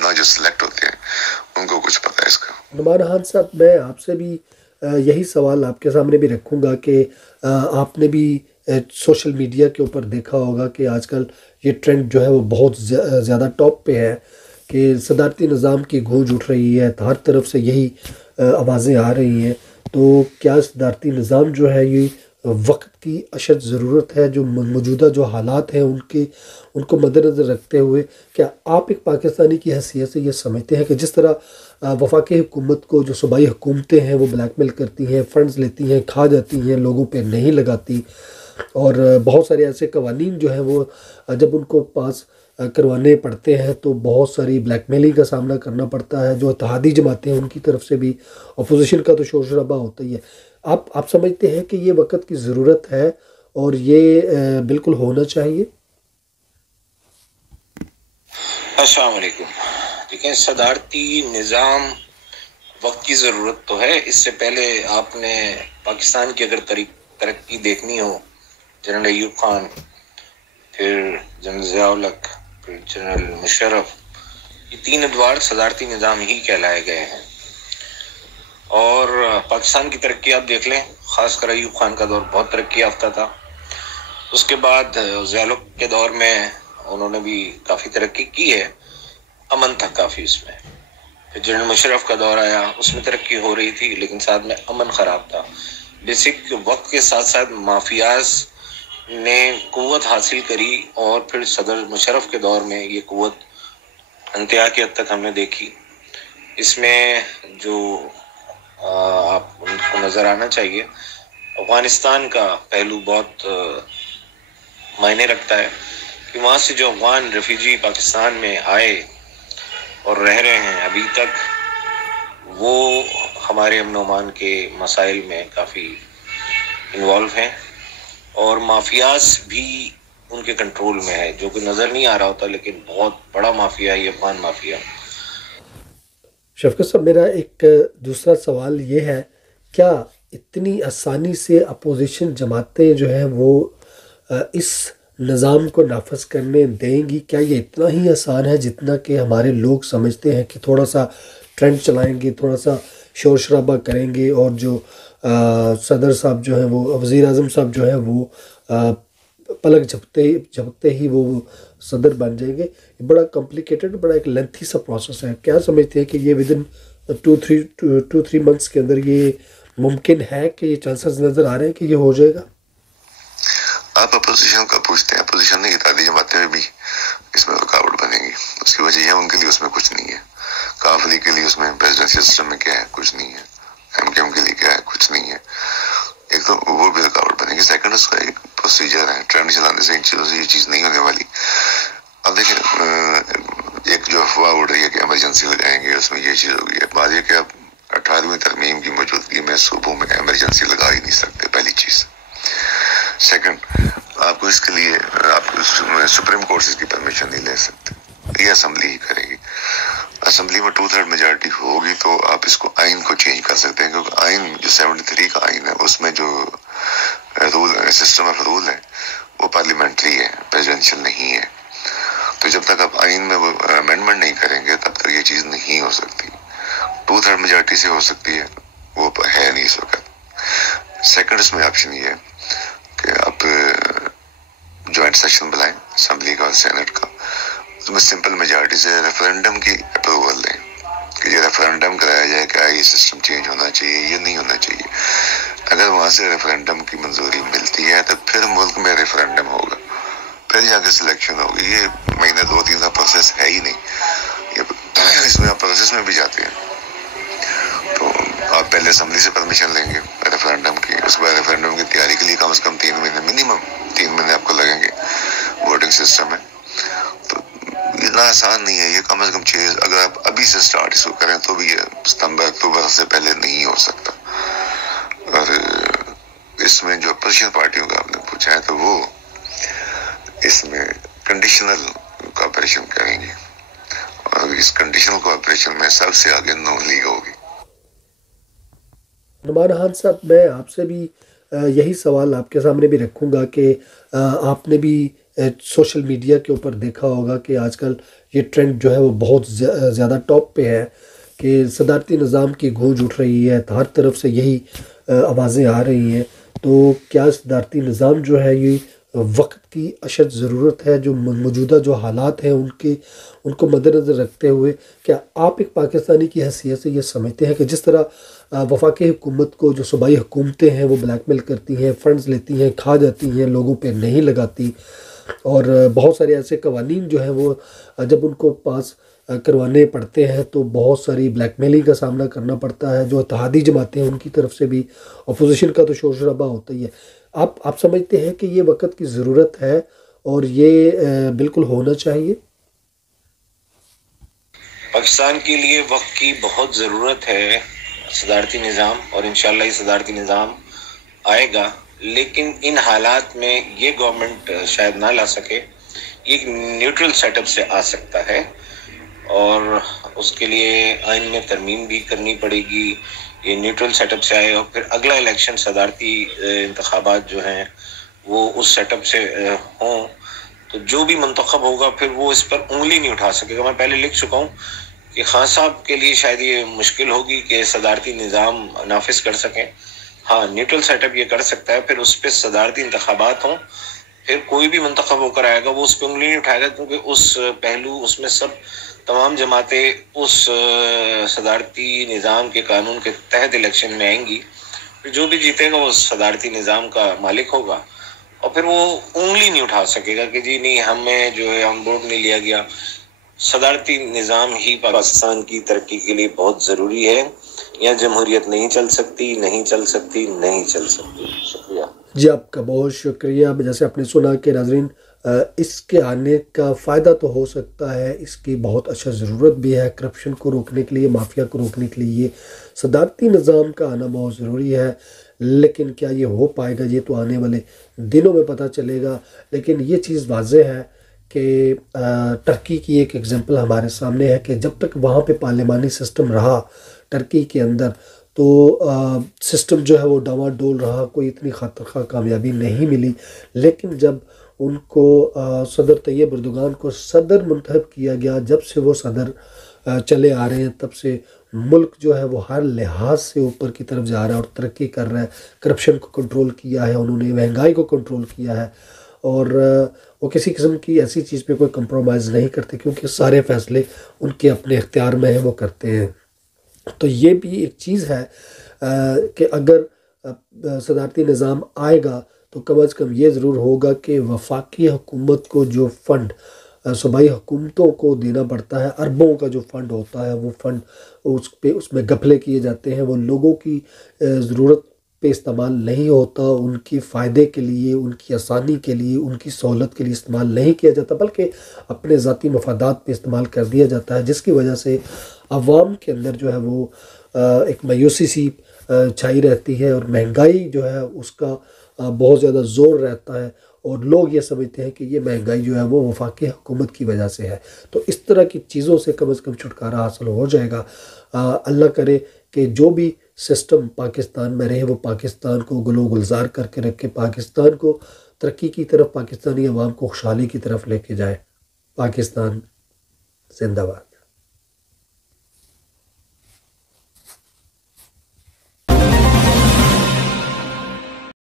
نہ جو سلیکٹ ہوتے ہیں ان کو کچھ پتہ ہے اس کا۔ نعمان خان صاحب، میں آپ سے بھی یہی سوال آپ کے سامنے بھی رکھوں گا کہ آپ نے بھی سوشل میڈیا کے اوپر دیکھا ہوگا کہ آج کل یہ ٹرینڈ جو ہے وہ بہت زیادہ ٹاپ پہ ہے کہ صدارتی نظام کی گونج اٹھ رہی ہے، ہر طرف سے یہی آوازیں آ رہی ہیں۔ تو کیا صدارتی نظام جو ہے یہ وقت کی اشد ضرورت ہے؟ جو موجودہ جو حالات ہیں ان کو مد نظر رکھتے ہوئے کیا آپ ایک پاکستانی کی حیثیت سے یہ سمجھتے ہیں کہ جس طرح وفاقی حکومت کو جو صوبائی حکومتیں ہیں وہ بلیک میل کرتی ہیں، فنڈز لیتی ہیں، کھا جاتی ہیں، لوگوں پہ نہیں لگاتی، اور بہت سارے ایسے قوانین جو ہیں وہ جب ان کو پاس کروانے پڑتے ہیں تو بہت ساری بلیک میلنگ کا سامنا کرنا پڑتا ہے، جو اتحادی جماعتیں ہیں ان کی طرف سے بھی، اپوزیشن کا تو شور شرابہ ہوتا ہی ہے۔ آپ سمجھتے ہیں کہ یہ وقت کی ضرورت ہے اور یہ بالکل ہونا چاہیے؟ السلام علیکم۔ دیکھیں، صدارتی نظام وقت کی ضرورت تو ہے۔ اس سے پہلے آپ نے پاکستان کی اگر ترقی دیکھنی ہو، جنرل ایوب خان، پھر جنرل ضیاء الحق، پھر جنرل مشرف، یہ تین ادوار صدارتی نظام ہی کہلائے گئے ہیں۔ اور پاکستان کی ترقی آپ دیکھ لیں، خاص کر ایوب خان کا دور بہت ترقی یافتہ تھا۔ اس کے بعد ضیاء الحق کے دور میں انہوں نے بھی کافی ترقی کی ہے، امن تھا کافی اس میں۔ پھر جنرل مشرف کا دور آیا، اس میں ترقی ہو رہی تھی لیکن ساتھ میں امن خراب تھا۔ بیسک وقت کے ساتھ ساتھ مافیاز نے قوت حاصل کری، اور پھر صدر مشرف کے دور میں یہ قوت انتہا کی حد تک ہم نے دیکھی۔ اس میں جو آپ ان کو نظر آنا چاہیے، افغانستان کا پہلو بہت معنی رکھتا ہے کہ وہاں سے جو افغان ریفیوجی پاکستان میں آئے اور رہ رہے ہیں ابھی تک، وہ ہمارے امن و امان کے مسائل میں کافی انوالو ہیں، اور مافیاز بھی ان کے کنٹرول میں ہے، جو کہ نظر نہیں آ رہا ہوتا لیکن بہت بڑا مافیا ہے یہ افغان مافیا۔ شفقت صاحب، میرا ایک دوسرا سوال یہ ہے، کیا اتنی آسانی سے اپوزیشن جماعتیں جو ہیں وہ اس نظام کو نافذ کرنے دیں گی؟ کیا یہ اتنا ہی آسان ہے جتنا کہ ہمارے لوگ سمجھتے ہیں کہ تھوڑا سا ٹرینڈ چلائیں گے، تھوڑا سا شور شرابہ کریں گے، اور جو صدر صاحب جو ہیں وہ، وزیر اعظم صاحب جو ہیں وہ پلک جھپکتے ہی وہ صدر بن جائیں گے؟ یہ بڑا کمپلیکیٹڈ، بڑا ایک لینتھی سا پروسیس ہے۔ کیا سمجھتے ہیں کہ یہ ودن 2-3 منتھس کے اندر یہ ممکن ہے کہ یہ چانسز نظر آ رہے ہیں کہ یہ ہو جائے گا؟ آپ اپوزیشن کا پوچھتے ہیں، اپوزیشن نہیں، اتحادی جماعتیں میں بھی اس میں رکاوٹ بنے گی۔ اس کی وجہ یہ ہے ان کے لیے اس میں کچھ نہیں ہے۔ کاف لیگ کے لیے اس میں پریزیڈنشیل سسٹم میں کیا ہے؟ کچھ نہیں ہے۔ ایم کے ایم کے لیے کیا ہے؟ کچھ نہیں ہے۔ ایک تو وہ بھی رکاوٹ بنے گی، سیکنڈ اس کا ایک پروسیجر ہے، ٹرینڈ چلانے سے ان چیزوں سے یہ چیز نہیں ہونے والی۔ اب دیکھیں، ایک جو افواہ اڑ رہی ہے کہ ایمرجنسی لگائیں گے، اس میں یہ چیز ہوگی ہے۔ بات یہ کہ اب 18ویں ترمیم کی موجودگی میں صوبوں میں ایمرجنسی لگا ہی نہیں سکتے، پہلی چیز۔ سیکنڈ، آپ کو اس کے لیے آپ سپریم کورٹ سے اس کی پرمیشن نہیں لے سکتے، یہ اسمبلی ہی کرے گی۔ اسمبلی میں 2/3 میجارٹی ہوگی تو آپ اس کو آئین کو چینج کر سکتے ہیں، کیونکہ آئین جو 73 کا آئین ہے اس میں جو رول سسٹم آف رول ہے وہ پارلیمنٹری ہے، پریزیڈنشل نہیں ہے۔ تو جب تک آپ آئین میں وہ امینڈمنٹ نہیں کریں گے تب تک یہ چیز نہیں ہو سکتی۔ 2/3 میجارٹی سے ہو سکتی ہے، وہ ہے نہیں اس وقت۔ سیکنڈ اس میں آپشن یہ ہے کہ آپ جوائنٹ سیشن بلائیں اسمبلی کا اور سینٹ کا، اس میں سمپل میجارٹی سے ریفرینڈم کی اپروول دیں کہ یہ ریفرینڈم کرایا جائے کہ یہ سسٹم چینج ہونا چاہیے، یہ نہیں ہونا چاہیے۔ اگر وہاں سے ریفرینڈم کی منظوری ملتی ہے تو پھر ملک میں ریفرینڈم ہوگا، پھر جا کے سلیکشن ہوگی۔ یہ مہینے 2-3 کا پروسیس ہے ہی نہیں، اس میں آپ پروسیس میں بھی جاتے ہیں تو آپ پہلے اسمبلی سے پرمیشن لیں گے ریفرینڈم کی، اس کے بعد ریفرینڈم کی تیاری کے لیے کم از کم 3 مہینے، منیمم 3 مہینے آپ کو لگیں گے۔ ووٹنگ سسٹم ہے تو اتنا آسان نہیں ہے یہ، کم از کم 6، اگر آپ ابھی سے سٹارٹ اس کو کریں تو بھی یہ ستمبر اکتوبر سے پہلے نہیں ہو سکتا۔ اور اس میں جو اپوزیشن پارٹیوں کا آپ نے پوچھا ہے تو وہ اس میں کنڈیشنل کوآپریشن کریں گے، اور اس کنڈیشنل کوآپریشن میں سب سے آگے نون لیگ ہوگی۔ نعمان خان صاحب، میں آپ سے بھی یہی سوال آپ کے سامنے بھی رکھوں گا کہ آپ نے بھی سوشل میڈیا کے اوپر دیکھا ہوگا کہ آج کل یہ ٹرینڈ جو ہے وہ بہت زیادہ ٹاپ پہ ہے کہ صدارتی نظام کی گونج اٹھ رہی ہے، ہر طرف سے یہی آوازیں آ رہی ہیں. تو کیا صدارتی نظام جو ہے یہ وقت کی اشد ضرورت ہے؟ جو موجودہ جو حالات ہیں ان کو مد نظر رکھتے ہوئے کیا آپ ایک پاکستانی کی حیثیت سے یہ سمجھتے ہیں کہ جس طرح وفاقی حکومت کو جو صوبائی حکومتیں ہیں وہ بلیک میل کرتی ہیں، فنڈز لیتی ہیں، کھا جاتی ہیں، لوگوں پہ نہیں لگاتی، اور بہت سارے ایسے قوانین جو ہیں وہ جب ان کو پاس کروانے پڑتے ہیں تو بہت ساری بلیک میلنگ کا سامنا کرنا پڑتا ہے، جو اتحادی جماعتیں ہیں ان کی طرف سے بھی، اپوزیشن کا تو شور شرابہ ہوتا ہی ہے. آپ سمجھتے ہیں کہ یہ وقت کی ضرورت ہے اور یہ بالکل ہونا چاہیے؟ پاکستان کے لیے وقت کی بہت ضرورت ہے، صدارتی نظام، اور انشاءاللہ یہ صدارتی نظام آئے گا، لیکن ان حالات میں یہ گورنمنٹ شاید نہ لا سکے. یہ ایک نیوٹرل سیٹ اپ سے آ سکتا ہے اور اس کے لیے آئین میں ترمیم بھی کرنی پڑے گی. یہ نیوٹرل سیٹ اپ سے آئے اور پھر اگلا الیکشن صدارتی انتخابات جو ہیں وہ اس سیٹ اپ سے ہوں تو جو بھی منتخب ہوگا پھر وہ اس پر انگلی نہیں اٹھا سکے گا. میں پہلے لکھ چکا ہوں کہ خان صاحب کے لیے شاید یہ مشکل ہوگی کہ صدارتی نظام نافذ کر سکیں. ہاں، نیوٹرل سیٹ اپ یہ کر سکتا ہے، پھر اس پہ صدارتی انتخابات ہوں، پھر کوئی بھی منتخب ہو کر آئے گا وہ اس پہ انگلی نہیں اٹھائے گا، کیونکہ اس پہلو اس میں سب تمام جماعتیں اس صدارتی نظام کے قانون کے تحت الیکشن میں آئیں گی. پھر جو بھی جیتے گا وہ صدارتی نظام کا مالک ہوگا اور پھر وہ انگلی نہیں اٹھا سکے گا کہ جی نہیں ہمیں جو ہے آن بورڈ نہیں لیا گیا. صدارتی نظام ہی پاکستان کی ترقی کے لیے بہت ضروری ہے. یا جمہوریت نہیں چل سکتی، نہیں چل سکتی، نہیں چل سکتی. شکریہ جی، آپ کا بہت شکریہ. جیسے آپ نے سنا کہ ناظرین اس کے آنے کا فائدہ تو ہو سکتا ہے، اس کی بہت اچھا ضرورت بھی ہے. کرپشن کو روکنے کے لیے، مافیا کو روکنے کے لیے یہ صدارتی نظام کا آنا بہت ضروری ہے. لیکن کیا یہ ہو پائے گا یہ تو آنے والے دنوں میں پتہ چلے گا. لیکن یہ چیز واضح ہے کہ ٹرکی کی ایک ایگزامپل ہمارے سامنے ہے کہ جب تک وہاں پہ پارلیمانی سسٹم رہا ٹرکی کے اندر تو سسٹم جو ہے وہ ڈاواں ڈول رہا، کوئی اتنی خاطرخواہ کامیابی نہیں ملی. لیکن جب ان کو صدر طیب اردوغان کو صدر منتخب کیا گیا، جب سے وہ صدر چلے آ رہے ہیں تب سے ملک جو ہے وہ ہر لحاظ سے اوپر کی طرف جا رہا ہے اور ترقی کر رہا ہے. کرپشن کو کنٹرول کیا ہے انہوں نے، مہنگائی کو کنٹرول کیا ہے، اور وہ کسی قسم کی ایسی چیز پہ کوئی کمپرومائز نہیں کرتے کیونکہ سارے فیصلے ان کے اپنے اختیار میں ہیں، وہ کرتے ہیں. تو یہ بھی ایک چیز ہے کہ اگر صدارتی نظام آئے گا تو کم از کم یہ ضرور ہوگا کہ وفاقی حکومت کو جو فنڈ صوبائی حکومتوں کو دینا پڑتا ہے، اربوں کا جو فنڈ ہوتا ہے، وہ فنڈ اس میں گھپلے کیے جاتے ہیں، وہ لوگوں کی ضرورت پہ استعمال نہیں ہوتا، ان کی فائدے کے لیے، ان کی آسانی کے لیے، ان کی سہولت کے لیے استعمال نہیں کیا جاتا، بلکہ اپنے ذاتی مفادات پہ استعمال کر دیا جاتا ہے، جس کی وجہ سے عوام کے اندر جو ہے وہ ایک مایوسی سی چھائی رہتی ہے اور مہنگائی جو ہے اس کا بہت زیادہ زور رہتا ہے، اور لوگ یہ سمجھتے ہیں کہ یہ مہنگائی جو ہے وہ وفاقی حکومت کی وجہ سے ہے. تو اس طرح کی چیزوں سے کم از کم چھٹکارا حاصل ہو جائے گا. اللہ کرے کہ جو بھی سسٹم پاکستان میں رہے وہ پاکستان کو گلو گلزار کر کے رکھے، پاکستان کو ترقی کی طرف، پاکستانی عوام کو خوشحالی کی طرف لے کے جائے. پاکستان زندہ باد.